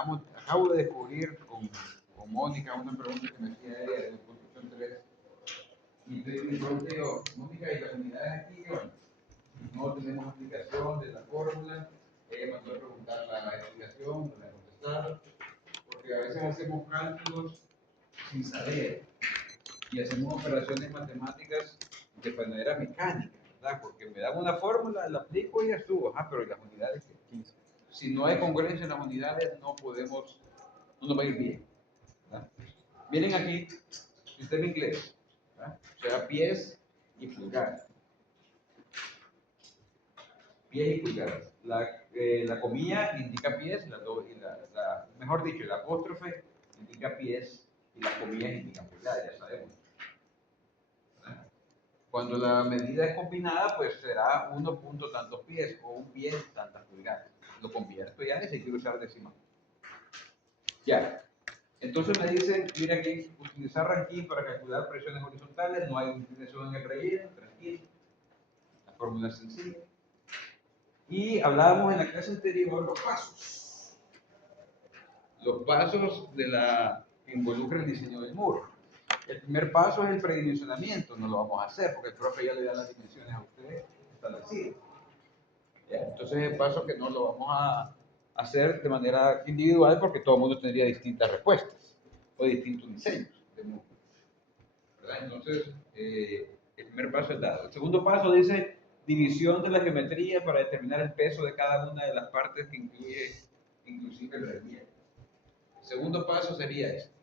acabo de descubrir con Mónica una pregunta que me hacía ella de construcción 3. Y entonces me pregunté yo, Mónica, ¿y las unidades aquí? Bueno, no tenemos explicación de la fórmula. Ella mandó a preguntar la explicación, la contestar, porque a veces hacemos cálculos sin saber y hacemos operaciones matemáticas de manera mecánica, ¿verdad? Porque me dan una fórmula, la aplico y ya estuvo, pero las unidades, si no hay congruencia en las unidades, no nos va a ir bien, ¿verdad? Miren aquí, sistema inglés, ¿verdad? O sea, pies y pulgadas. Pies y pulgadas. La comilla indica pies, mejor dicho, el apóstrofe indica pies y las comillas indican pulgadas, ya sabemos. Cuando la medida es combinada, pues será 1 punto tantos pies o un pie tantas pulgadas. Lo convierto ya y se quiere usar decimal. Ya. Entonces me dicen, mira aquí, utilizar Rankine para calcular presiones horizontales, no hay inclinación en el relleno, tranquilo. La fórmula es sencilla. Y hablábamos en la clase anterior los pasos. Los pasos que involucran el diseño del muro. El primer paso es el predimensionamiento, no lo vamos a hacer porque el profe ya le da las dimensiones a ustedes establecidas. Entonces es el paso que no lo vamos a hacer de manera individual porque todo el mundo tendría distintas respuestas o distintos diseños de muro. Entonces, el primer paso es dado. El segundo paso dice división de la geometría para determinar el peso de cada una de las partes que incluye inclusive el relieve. El segundo paso sería este.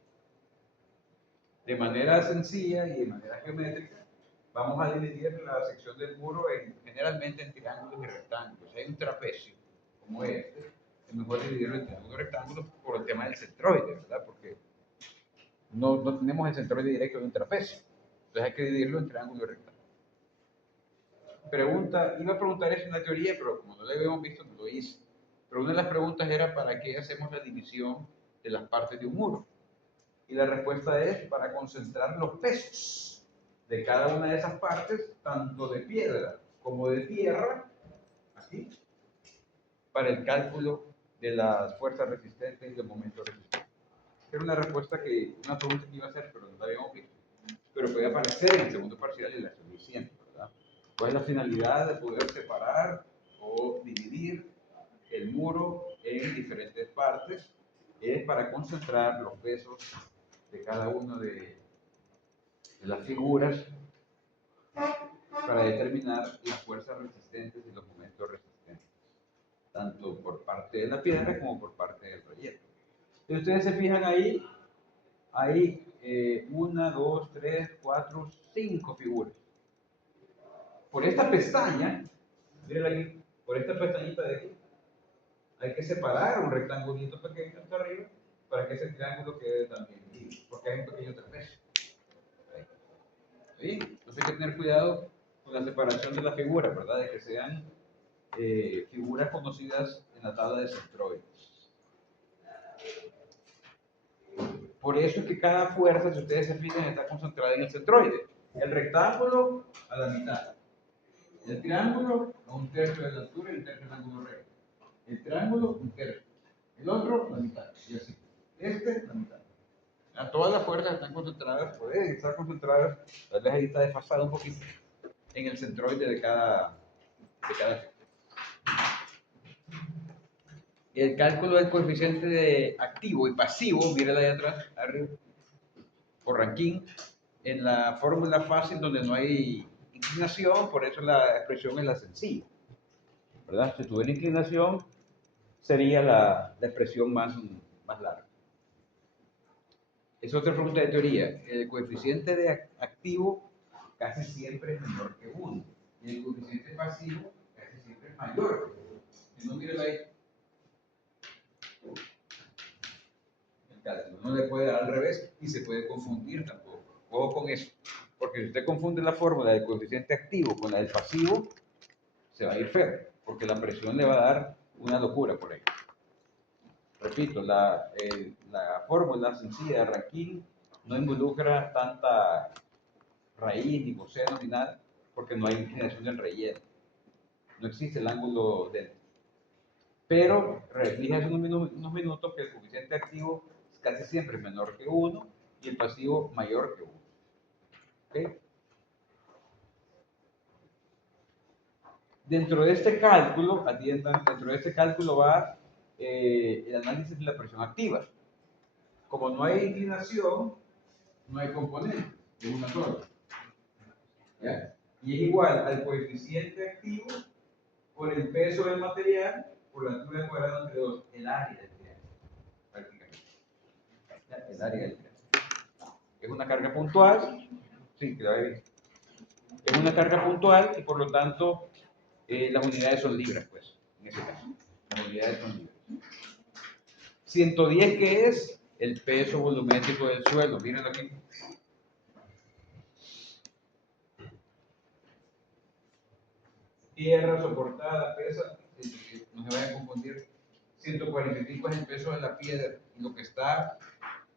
De manera sencilla y de manera geométrica, vamos a dividir la sección del muro generalmente en triángulos y rectángulos. Si hay un trapecio como este, es mejor dividirlo en triángulos y rectángulos por el tema del centroide, ¿verdad? Porque no tenemos el centroide directo de un trapecio. Entonces hay que dividirlo en triángulo y rectángulo. Iba a preguntar eso en la teoría, pero como no lo habíamos visto, no lo hice. Pero una de las preguntas era ¿para qué hacemos la división de las partes de un muro? Y la respuesta es para concentrar los pesos de cada una de esas partes, tanto de piedra como de tierra, aquí, para el cálculo de las fuerzas resistentes y los momentos resistentes. Era una pregunta que iba a hacer, pero no la habíamos visto. Pero puede aparecer en el segundo parcial y la estoy diciendo, ¿verdad? ¿Cuál es la finalidad de poder separar o dividir el muro en diferentes partes? Es para concentrar los pesos de cada una de las figuras para determinar las fuerzas resistentes y los momentos resistentes, tanto por parte de la piedra como por parte del proyecto. Si ustedes se fijan ahí, hay 1, 2, 3, 4, 5 figuras. Por esta pestaña, miren aquí, por esta pestañita de aquí, hay que separar un rectangulito pequeño hasta arriba para que ese triángulo quede también libre, porque hay un pequeño trapecio. ¿Sí? Entonces hay que tener cuidado con la separación de las figuras, ¿verdad? De que sean figuras conocidas en la tabla de centroides. Por eso es que cada fuerza, si ustedes se fijan, está concentrada en el centroide. El rectángulo a la mitad. El triángulo a 1/3 de la altura y 1/3 del ángulo recto. El triángulo, 1/3. El otro, la mitad. Y así. La mitad. Todas las fuerzas están concentradas, pueden estar concentradas, tal vez ahí está desfasado un poquito, en el centroide de cada figura. El cálculo del coeficiente de activo y pasivo, mírala ahí atrás, arriba, por Rankine, en la fórmula fácil donde no hay inclinación, por eso la expresión es la sencilla, ¿verdad? Si tuviera inclinación, sería la expresión más larga. Es otra pregunta de teoría. El coeficiente de activo casi siempre es menor que 1, y el coeficiente pasivo casi siempre es mayor que 1. Si no, mírala ahí. No le puede dar al revés y se puede confundir tampoco. Ojo con eso, porque si usted confunde la fórmula del coeficiente activo con la del pasivo, se va a ir feo, porque la presión le va a dar una locura por ahí. Repito, la fórmula sencilla de Rankine no involucra tanta raíz ni coseno ni nada, porque no hay inclinación del relleno. No existe el ángulo delta. Pero dije hace unos minutos que el coeficiente activo es casi siempre menor que 1 y el pasivo mayor que 1. ¿Okay? Dentro de este cálculo, atiendan, dentro de este cálculo va el análisis de la presión activa. Como no hay inclinación, no hay componente, es una sola. ¿Ya? Y es igual al coeficiente activo por el peso del material por la altura cuadrada entre 2, el área del triángulo, prácticamente. ¿Ya? El área del triángulo. Es una carga puntual, sí, que la habéis visto. Es una carga puntual y por lo tanto las unidades son libres, pues, en ese caso. Las unidades son libres. 110, ¿qué es? El peso volumétrico del suelo. Mírenlo aquí. Tierra soportada, pesa, no se vayan a confundir. 145 es el peso de la piedra. Y lo que está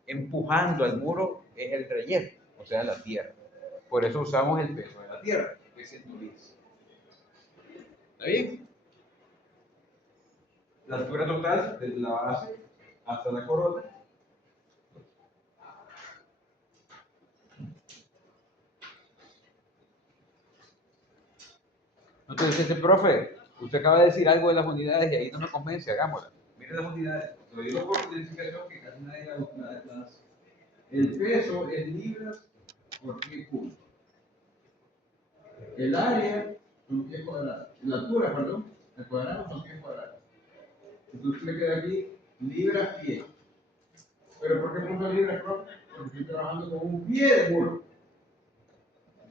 empujando al muro es el relleno, o sea, la tierra. Por eso usamos el peso de la tierra, que es 110. ¿Está bien? La altura total, desde la base hasta la corona. Entonces dice, profe, usted acaba de decir algo de las unidades y ahí no me convence, hagámosla. Miren las unidades, lo digo por identificación que casi nadie las. El peso es libras por pie cúbico. El área son pies cuadrados. La altura, perdón, el cuadrado son pies cuadrados. Entonces me queda aquí libras pie. ¿Pero por qué pongo libras, profe? Porque estoy trabajando con un pie de muro.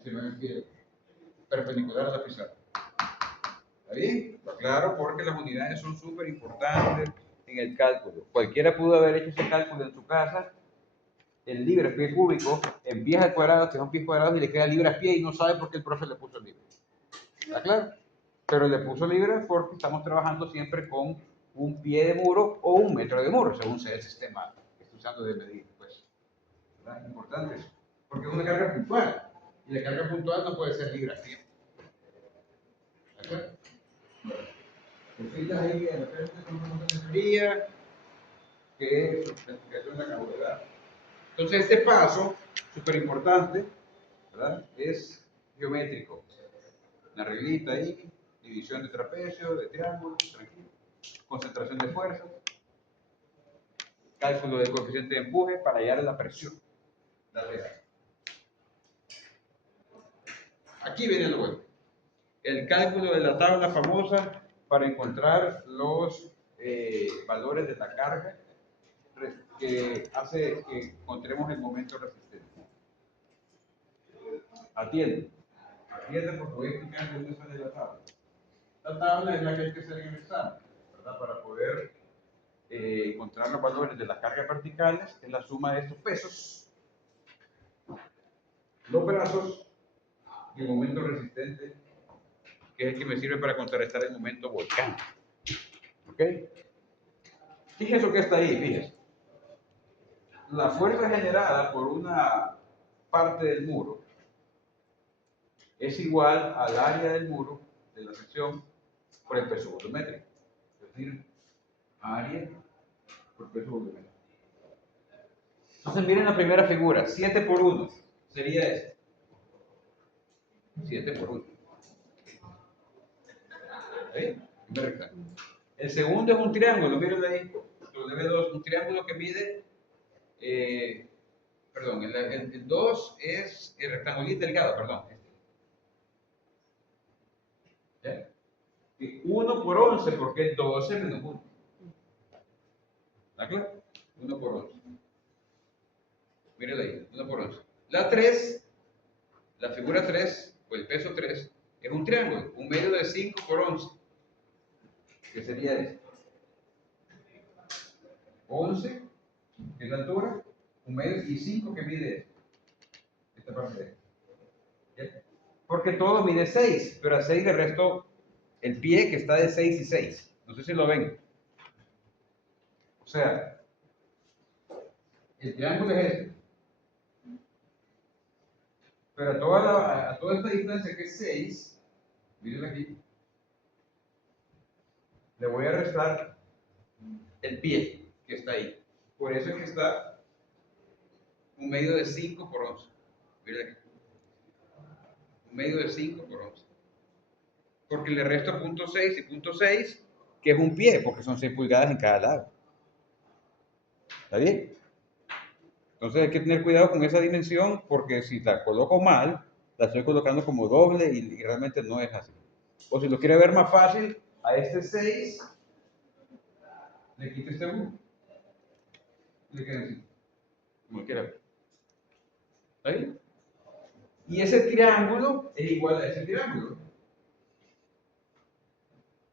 Se me pie perpendicular a la pizarra. ¿Está bien? Está claro, porque las unidades son súper importantes en el cálculo. Cualquiera pudo haber hecho ese cálculo en su casa. El libras pie cúbico en pies al cuadrado, que son pies cuadrados, y le queda libras pie y no sabe por qué el profe le puso libras. ¿Está claro? Pero le puso libras porque estamos trabajando siempre con un pie de muro o un metro de muro, según sea el sistema que esté usando de medir. Pues, ¿verdad? Importante eso. Porque es una carga puntual. Y la carga puntual no puede ser libras pie. ¿De acuerdo? Cositas ahí que de repente son una teoría que es la acabo de dar. Entonces, este paso, súper importante, ¿verdad? Es geométrico. Una reglita ahí, división de trapecio, de triángulo, tranquilo. Concentración de fuerzas, cálculo del coeficiente de empuje para hallar la presión. La real. Aquí viene lo bueno. El cálculo de la tabla famosa para encontrar los valores de la carga que hace que encontremos el momento resistente. Atiende porque voy a explicar dónde sale la tabla. La tabla es la que hay que hacer en el examen, ¿verdad? Para poder encontrar los valores de las cargas verticales, es la suma de estos pesos, los brazos y el momento resistente, que es el que me sirve para contrarrestar el momento volcánico. ¿Ok? Fíjense lo que está ahí, fíjense. La fuerza generada por una parte del muro es igual al área del muro de la sección por el peso volumétrico. Es decir, área por peso volumétrico. Entonces miren la primera figura, 7 por 1 sería esto. 7 por 1. ¿Sí? El segundo es un triángulo, miren ahí, W2, un triángulo que mide, perdón, el 2 es el rectangulito delgado, perdón. ¿Ya? Y 1 por 11, porque es 12 menos 1. ¿Está claro? 1 por 11. Miren ahí, 1 por 11. La 3, la figura 3, o el peso 3, es un triángulo, un medio de 5 por 11, que sería este. 11, que es la altura, un medio, y 5 que mide esta parte de aquí. ¿Ya? Porque todo mide 6, pero a 6 le resto el pie que está de 6 y 6. No sé si lo ven. O sea, el triángulo es este. Pero a toda esta distancia que es 6, miren aquí, le voy a restar el pie que está ahí. Por eso es que está un medio de 5 por 11. Miren aquí. Un medio de 5 por 11. Porque le resto 0.6 y 0.6, que es un pie, porque son 6 pulgadas en cada lado. ¿Está bien? Entonces hay que tener cuidado con esa dimensión, porque si la coloco mal, la estoy colocando como doble y realmente no es así. O si lo quiere ver más fácil, a este 6 le quito este 1. Le queda así, como quiera ver. ¿Está bien? Y ese triángulo es igual a ese triángulo.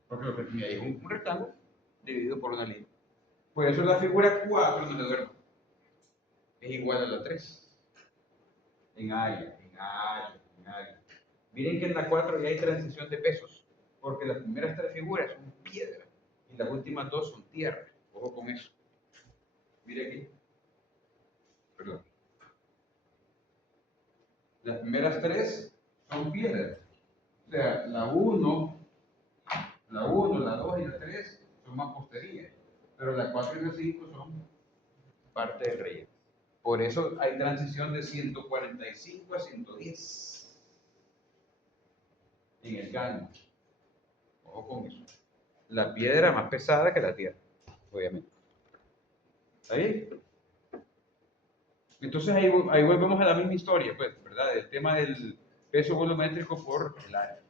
Porque lo que tenía ahí es un rectángulo dividido por una línea. Por eso la figura 4 no se duerme. Es igual a la 3. En área, en área, en área. Miren que en la 4 ya hay transición de pesos. Porque las primeras 3 figuras son piedra. Y las últimas 2 son tierra. Ojo con eso. Mire aquí. Perdón. Las primeras 3 son piedra. O sea, la 1, la 2 y la 3 son mampostería. Pero la 4 y la 5 son parte del relleno. Por eso hay transición de 145 a 110 en el galmo. Ojo con eso. La piedra más pesada que la tierra, obviamente. ¿Está bien? Entonces ahí volvemos a la misma historia, pues, ¿verdad? El tema del peso volumétrico por el área.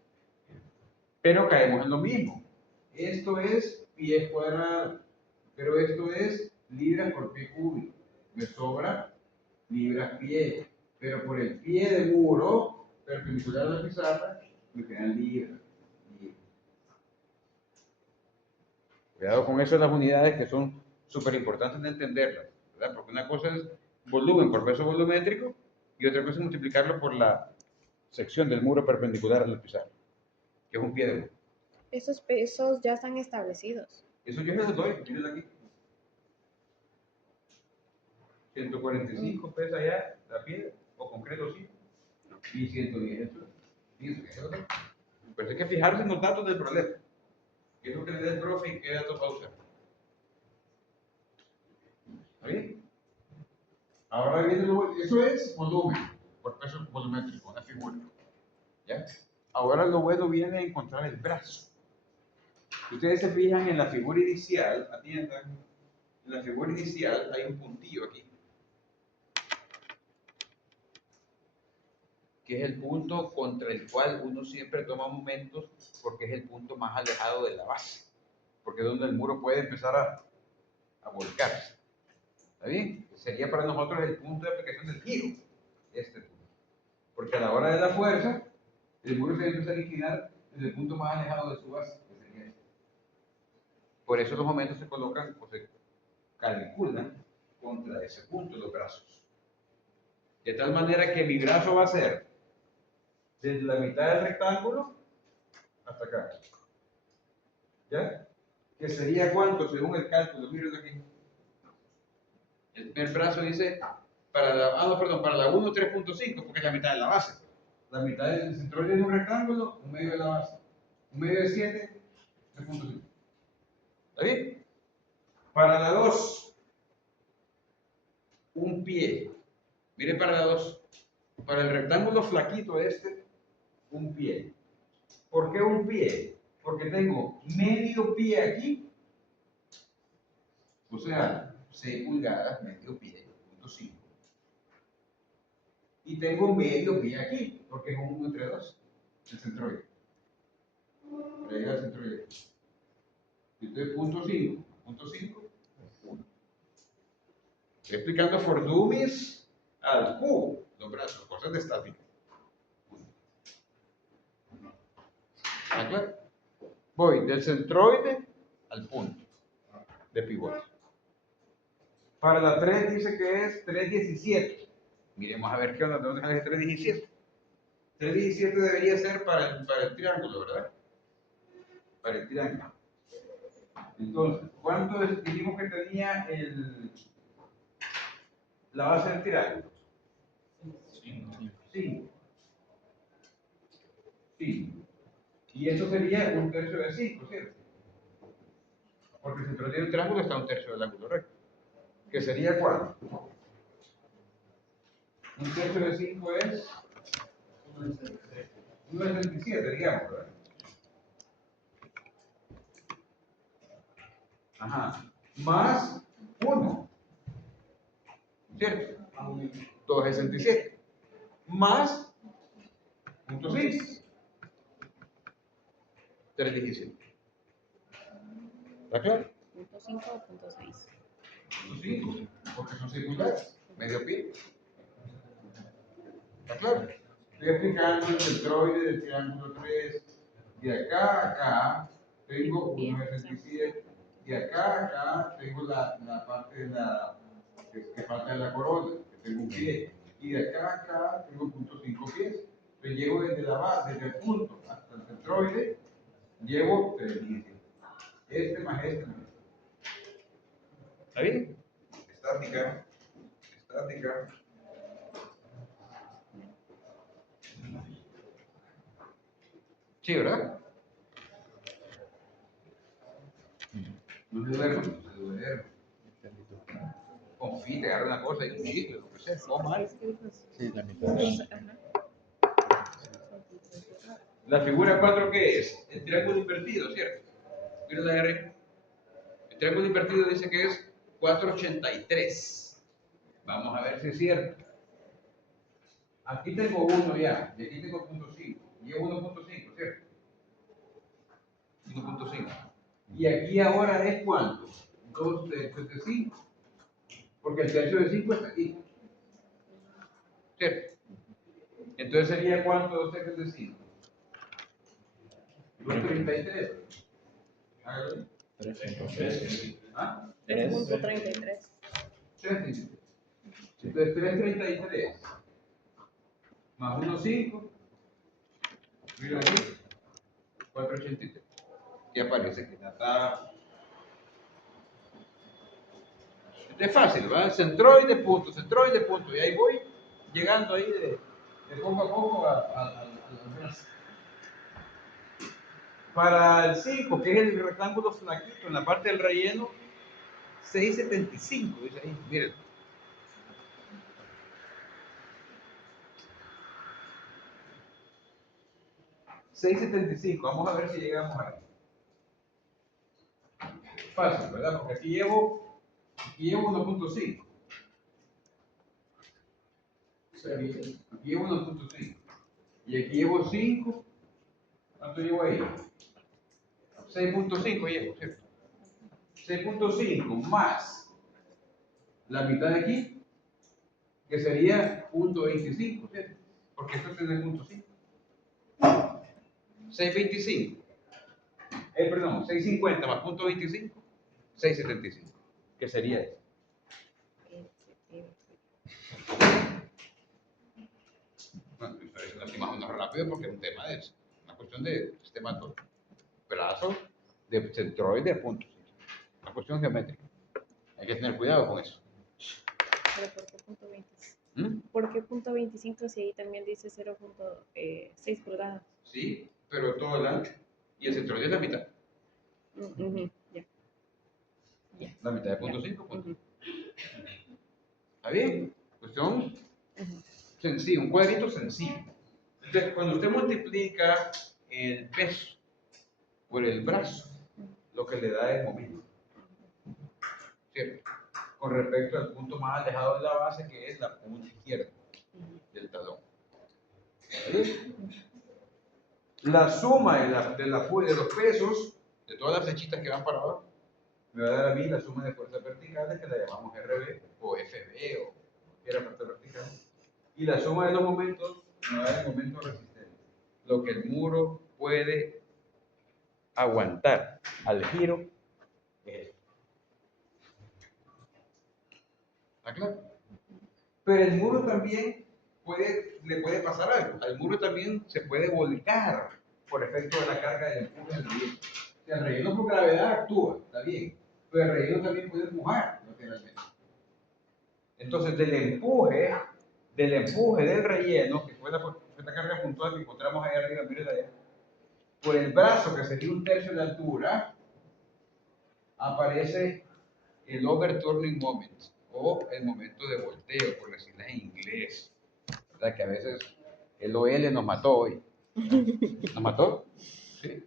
Pero caemos en lo mismo. Esto es pies cuadrados, pero esto es libras por pie cúbico. Me sobra libras pie, pero por el pie de muro perpendicular a la pizarra me quedan libras. Cuidado con eso de las unidades que son súper importantes de entenderlas, ¿verdad? Porque una cosa es volumen por peso volumétrico y otra cosa es multiplicarlo por la sección del muro perpendicular a la pizarra, que es un pie de muro. Esos pesos ya están establecidos. Eso yo me los doy, mírenlo aquí. 145 pesa ya la piedra, o concreto sí, y 110 esto. Pues hay que fijarse en los datos del problema. ¿Qué es lo que le da el profe y qué datos va a usar? ¿Está bien? Ahora viene eso es volumen, por peso volumétrico, una figura. ¿Ya? Ahora lo bueno viene a encontrar el brazo. Si ustedes se fijan en la figura inicial, atiendan, en la figura inicial hay un puntillo aquí, que es el punto contra el cual uno siempre toma momentos porque es el punto más alejado de la base, porque es donde el muro puede empezar a volcarse. ¿Está bien? Sería para nosotros el punto de aplicación del giro, este punto. Porque a la hora de la fuerza, el muro se va a empezar a inclinar desde el punto más alejado de su base, que sería este. Por eso los momentos se colocan o se calculan contra ese punto los brazos. De tal manera que mi brazo va a ser desde la mitad del rectángulo hasta acá. ¿Ya? ¿Que sería cuánto según el cálculo? Miren aquí. El primer brazo dice, para la 1, 3.5, porque es la mitad de la base. La mitad del centroide de un rectángulo, un medio de la base. Un medio de 7, 3.5. ¿Está bien? Para la 2, un pie. Mire para la 2. Para el rectángulo flaquito este, un pie. ¿Por qué un pie? Porque tengo medio pie aquí, o sea, 6 pulgadas, medio pie, 0.5. Y tengo medio pie aquí, porque es un 1 entre 2, el centroide. Para llegar al centroide. Entonces, 0.5, 0.5, 1. Estoy explicando for dummies al cubo, los brazos, cosas de estática. ¿Está claro? Voy del centroide al punto de pivote. Para la 3 dice que es 317. Miremos a ver qué onda, ¿de dónde sale 317? 317 debería ser para el triángulo, ¿verdad? Para el triángulo. Entonces, ¿cuánto dijimos que tenía la base del triángulo? 5. 5. Y eso sería un tercio de 5, ¿cierto? Porque el centroide del triángulo está a un tercio del ángulo recto. ¿Que sería cuánto? Un tercio de 5 es 1,67, digamos, ¿verdad? Ajá. Más 1, ¿cierto? 2,67. Más 0,6. 3,17. ¿Está claro? Punto 5 o punto 6. 5, porque son circulares, medio pie. ¿Está claro? Estoy explicando el centroide del triángulo 3. De acá a acá tengo 1,67. De acá a acá tengo la parte de que falta de la corona, que tengo un pie. Y de acá a acá tengo 0,5 pies. Entonces llego desde la base, desde el punto hasta el centroide, llevo 3,17. Este más este más este. ¿Está bien? Estática. Estática. Sí, ¿verdad? No se duerma, no se duerma. Confíe, te agarra una cosa y un sitio, lo que sea, no mal. Sí, la mitad. La figura 4, ¿qué es? El triángulo invertido, ¿cierto? Miren la de arriba. El triángulo invertido dice que es 4,83. Vamos a ver si es cierto. Aquí tengo 1 ya, y aquí tengo 0,5. Llevo 1,5, ¿cierto? 1,5. Y aquí ahora es cuánto? 2 tercios de 5. Porque el tercio de 5 está aquí. ¿Cierto? Entonces sería cuánto 2 tercios de 5. 2,33. Hágalo. 3.3. ¿Ah? 3.33. 3,33. Entonces 3,33 más 1,5. Mira aquí. 4,83. Y aparece que está. Es fácil, ¿verdad? Centroide, punto. Y ahí voy llegando ahí de poco a poco al brazo. Para el 5, que es el rectángulo flaquito en la parte del relleno, 6,75, dice ahí, miren. $6,75, vamos a ver si llegamos ahí. Fácil, ¿verdad? Porque aquí llevo 1,5. Aquí llevo 1,5. Y aquí llevo 5. ¿Cuánto llevo ahí? 6,5 llevo, ¿cierto? 6,5 más la mitad de aquí, que sería 0,25, ¿cierto? Porque esto tiene 0,5. 6,25. Perdón, 6,50 más 0,25, 6,75. ¿Qué sería eso? Bueno, estoy haciendo así más o menos rápido porque es un tema de eso. Una cuestión de sistema todo. Brazo de centroide de puntos. Una cuestión geométrica. Hay que tener cuidado con eso. ¿Pero por qué punto 25? ¿Por qué punto 25 si ahí también dice 0.6 pulgadas? Sí, pero todo el ancho. Y el centroide es la mitad. Ya. La mitad de 0,5 puntos. ¿Está bien? Cuestión sencilla, un cuadrito sencillo. Entonces, cuando usted multiplica el peso por el brazo, lo que le da es momento. ¿Cierto? Con respecto al punto más alejado de la base, que es la punta izquierda del talón. ¿Sí? La suma de los pesos, de todas las flechitas que van para abajo, me va a dar a mí la suma de fuerzas verticales, que la llamamos RB o FB o cualquier fuerza vertical. Y la suma de los momentos me va a dar el momento resistente. Lo que el muro puede aguantar al giro es esto. ¿Está claro? Pero el muro también le puede pasar algo. Al muro también se puede volcar por efecto de la carga del empuje del relleno. O sea, el relleno por gravedad actúa, está bien. Pero el relleno también puede empujar lateralmente. Entonces, del empuje del relleno, que fue la carga puntual que encontramos ahí arriba, miren allá, por el brazo, que sería un tercio de altura, aparece el overturning moment o el momento de volteo, por decirlo en inglés. ¿Verdad? Que a veces el OL nos mató hoy. ¿Nos mató? Sí.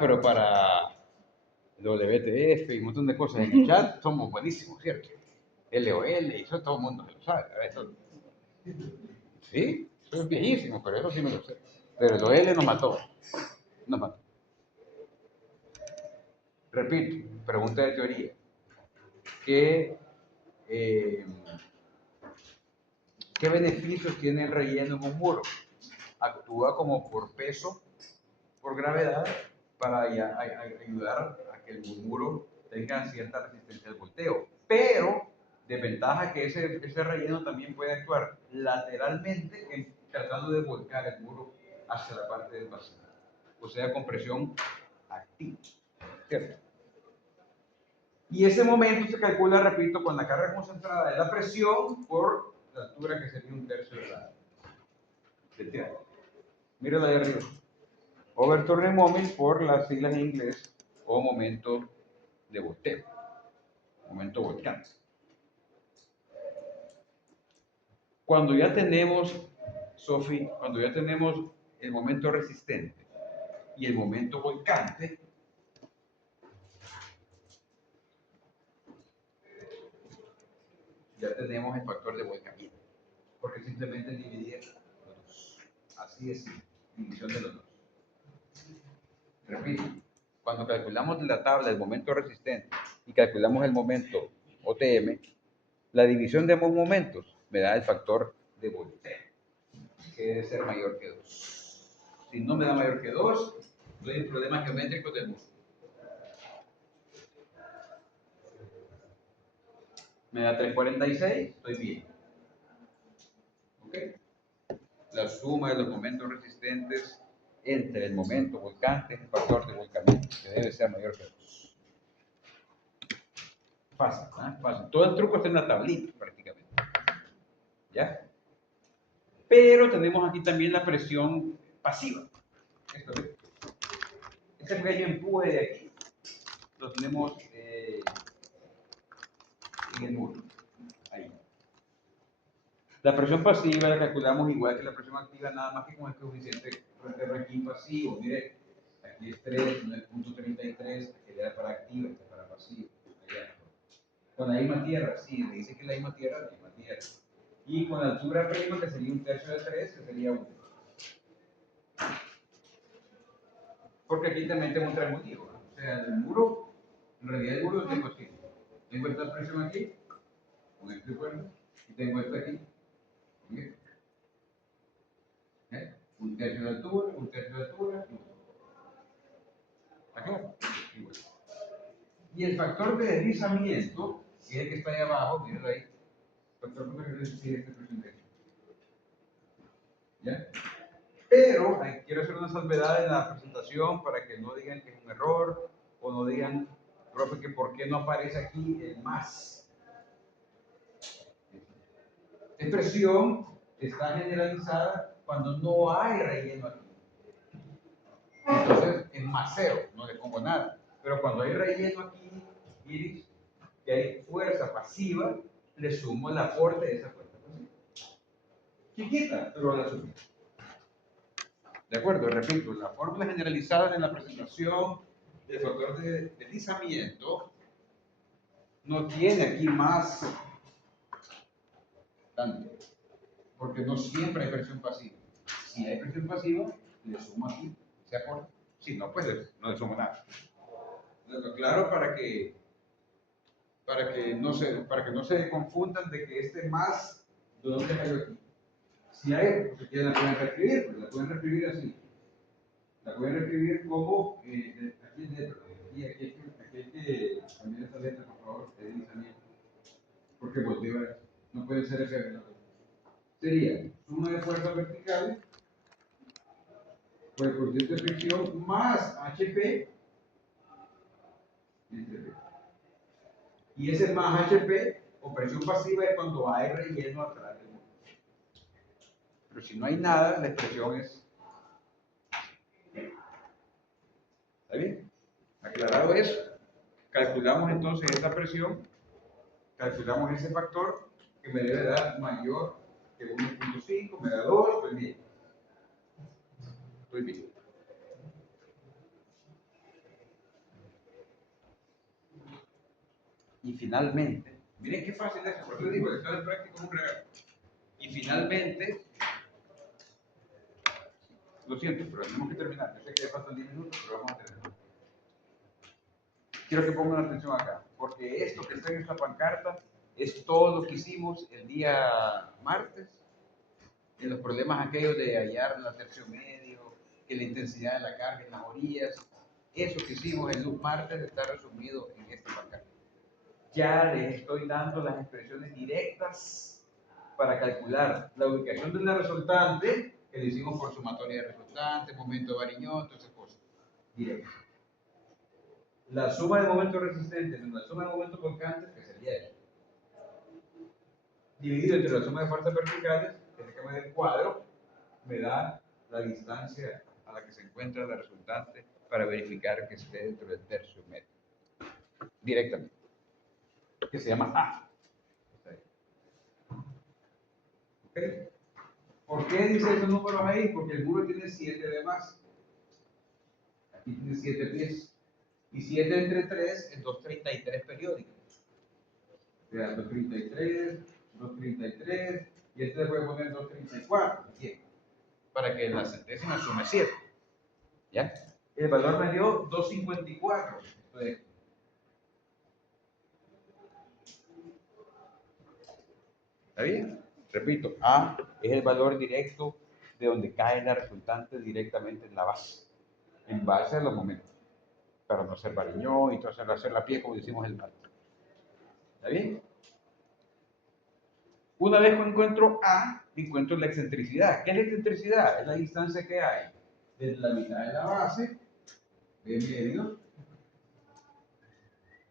Pero para el WTF y un montón de cosas en el chat somos buenísimos, ¿cierto? LOL, y eso todo el mundo lo sabe. Eso, sí, eso es viejísimo, pero eso sí me lo sé. Pero el OL nos mató. Nos mató. Repito, pregunta de teoría. Eh, ¿Qué beneficios tiene el relleno en un muro? Actúa como por peso, por gravedad, para ayudar a que el muro tenga cierta resistencia al volteo. Pero desventaja que ese relleno también puede actuar lateralmente tratando de volcar el muro hacia la parte del vacío. O sea, con presión activa. ¿Cierto? Y ese momento se calcula, repito, con la carga concentrada de la presión por la altura que sería un tercio de la triángulo. Mírala de arriba. Overturning moment por las siglas en inglés o momento de volteo, momento volcante. Cuando ya tenemos, Sophie, cuando ya tenemos el momento resistente y el momento volcante, ya tenemos el factor de volcamiento, porque simplemente dividir los dos. Así es, división de los dos. Repito, cuando calculamos la tabla del momento resistente y calculamos el momento OTM, la división de ambos momentos me da el factor de volteo, que debe ser mayor que 2. Si no me da mayor que 2, estoy en problemas geométricos del músculo. Me da 346, estoy bien. ¿Ok? La suma de los momentos resistentes entre el momento volcante y el factor de volcamiento, que debe ser mayor que 2. Fácil, ¿eh? Fácil. Todo el truco está en la tablita, prácticamente. ¿Ya? Pero tenemos aquí también la presión pasiva. Esto es. Este pequeño empuje de aquí lo tenemos en el muro. Ahí. La presión pasiva la calculamos igual que la presión activa, nada más que con el coeficiente R pasivo. Mire, aquí es 3, 9.33, aquí era para activa, este para pasivo. Allá. Con la misma tierra, sí, le dice que la misma tierra. Y con la altura prima, que sería un tercio de 3, que sería 1. Porque aquí también tengo un triangulito, ¿no? O sea, el muro, en realidad el muro lo tengo así. Tengo esta presión aquí, con este cuerno, y tengo esta aquí, con este. Un tercio de altura, un tercio de altura. ¿Está claro? Igual. Y el factor de deslizamiento, que es el que está ahí abajo, miren ahí. Factor de deslizamiento, ¿ya? Pero quiero hacer una salvedad en la presentación para que no digan que es un error o no digan, profe, que por qué no aparece aquí el más. Expresión está generalizada cuando no hay relleno aquí. Entonces es más cero, no le pongo nada. Pero cuando hay relleno aquí, Iris, que hay fuerza pasiva, le sumo el aporte de esa fuerza pasiva. Chiquita, pero la sumo. De acuerdo, repito, la fórmula generalizada en la presentación del factor de deslizamiento no tiene aquí más tanto, porque no siempre hay presión pasiva. Si hay presión pasiva, le sumo aquí, se aporta. Si no, pues no le sumo nada. Claro, para que no se confundan de que este más, ¿de dónde cayó aquí? Si hay, pues aquí la pueden reescribir, pues la pueden reescribir así. La pueden reescribir como, aquí dentro, aquí hay que cambiar esta letra, por favor, porque volteo, no puede ser ese. Sería suma de fuerzas verticales por el coeficiente de fricción más HP entre P. Y ese más HP o presión pasiva es cuando hay relleno atrás del muro. Pero si no hay nada, la expresión es. ¿Está bien? Aclarado eso. calculamos entonces esa presión, calculamos ese factor que me debe dar mayor que 1.5, me da 2, estoy bien. Estoy bien. Y finalmente, miren qué fácil es, por eso digo, esto es práctico un regalo. Y finalmente, lo siento, pero tenemos que terminar. Yo sé que ya faltan 10 minutos, pero vamos a terminar. Quiero que pongan atención acá, porque esto que está en esta pancarta es todo lo que hicimos el día martes, en los problemas aquellos de hallar la tercio medio, que la intensidad de la carga en las orillas. Eso que hicimos el martes está resumido en esta pancarta. Ya les estoy dando las expresiones directas para calcular la ubicación de la resultante, que le hicimos por sumatoria de resultantes, momento de Variñón, todas esas cosas. Directo. La suma de momentos resistentes menos la suma de momentos volcantes, que sería eso, dividido entre la suma de fuerzas verticales, que es el que me da el cuadro, me da la distancia a la que se encuentra la resultante para verificar que esté dentro del tercio medio. Directamente. Que se llama A. ¿Ok? ¿Por qué dice esos números ahí? Porque el muro tiene 7 de más. Aquí tiene 7 pies. Y 7 entre 3 es 233 periódicos. O sea, 233, 233, y este le puede poner 234, ¿sí? Para que la centésima sume 7. ¿Ya? El valor me dio 254. Esto es. ¿Está bien? Repito, A es el valor directo de donde cae la resultante directamente en la base, en base a los momentos, para no hacer Variñón y hacer la pie como decimos el martes. ¿Está bien? Una vez que encuentro A, encuentro la excentricidad. ¿Qué es la excentricidad? Es la distancia que hay desde la mitad de la base, B medio,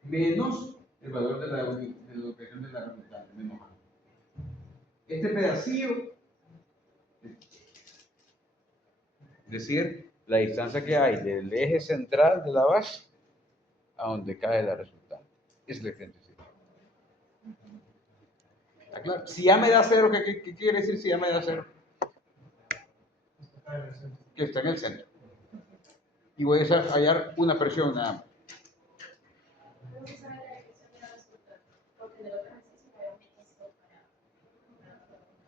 menos el valor de la ubicación de la resultante, menos A. Este pedacillo, es decir, la distancia que hay del eje central de la base a donde cae la resultante, es la excentricidad. ¿Está claro? Si A me da 0, ¿qué quiere decir si A me da 0? Que está en el centro. Y voy a hallar una presión nada más.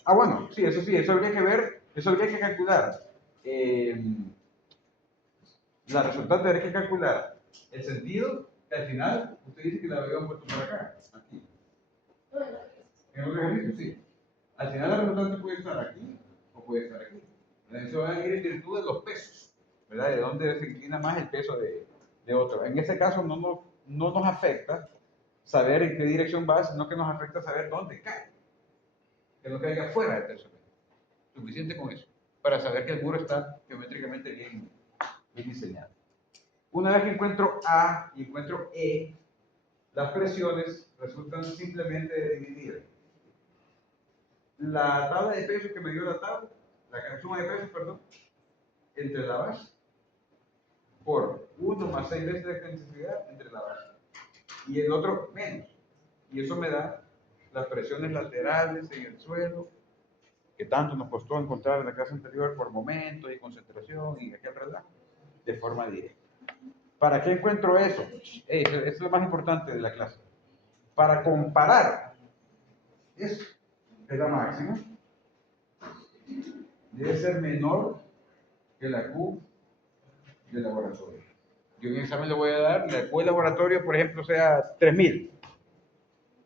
Ah, bueno, sí, eso habría que ver, eso habría que calcular. La resultante habría que calcular el sentido, que al final usted dice que la habíamos puesto para acá, aquí. En otro ejercicio, sí. Al final la resultante puede estar aquí o puede estar aquí. Eso va a ir en virtud de los pesos, ¿verdad? De dónde se inclina más el peso de otro. En ese caso no nos afecta saber en qué dirección va, sino que nos afecta saber dónde cae. Que no caiga fuera del tercio medio. Suficiente con eso, para saber que el muro está geométricamente bien diseñado. Una vez que encuentro A y encuentro E, las presiones resultan simplemente de dividir la tabla de pesos que me dio la tabla, la suma de pesos, perdón, entre la base, por 1 más 6 veces de excentricidad entre la base. Y el otro menos. Y eso me da las presiones laterales en el suelo, que tanto nos costó encontrar en la clase anterior por momento y concentración y aquel relajo, de forma directa. ¿Para qué encuentro eso? Eso es lo más importante de la clase. Para comparar eso, es la máxima, debe ser menor que la Q del laboratorio. Yo en el examen le voy a dar, la Q del laboratorio, por ejemplo, sea 3000.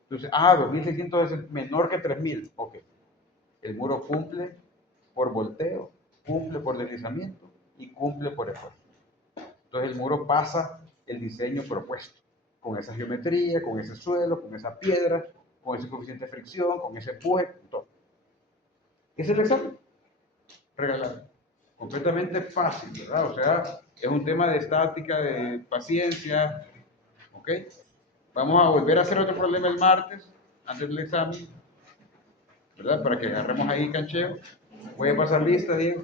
Entonces, 2600 es menor que 3000. Ok. El muro cumple por volteo, cumple por deslizamiento y cumple por esfuerzo. Entonces el muro pasa el diseño propuesto, con esa geometría, con ese suelo, con esa piedra, con ese coeficiente de fricción, con ese empuje, todo. ¿Qué es el examen? Regalado. Completamente fácil, ¿verdad? O sea, es un tema de estática, de paciencia, ¿ok? Vamos a volver a hacer otro problema el martes, antes del examen, ¿verdad? Para que agarremos ahí cancheo. Voy a pasar lista, Diego.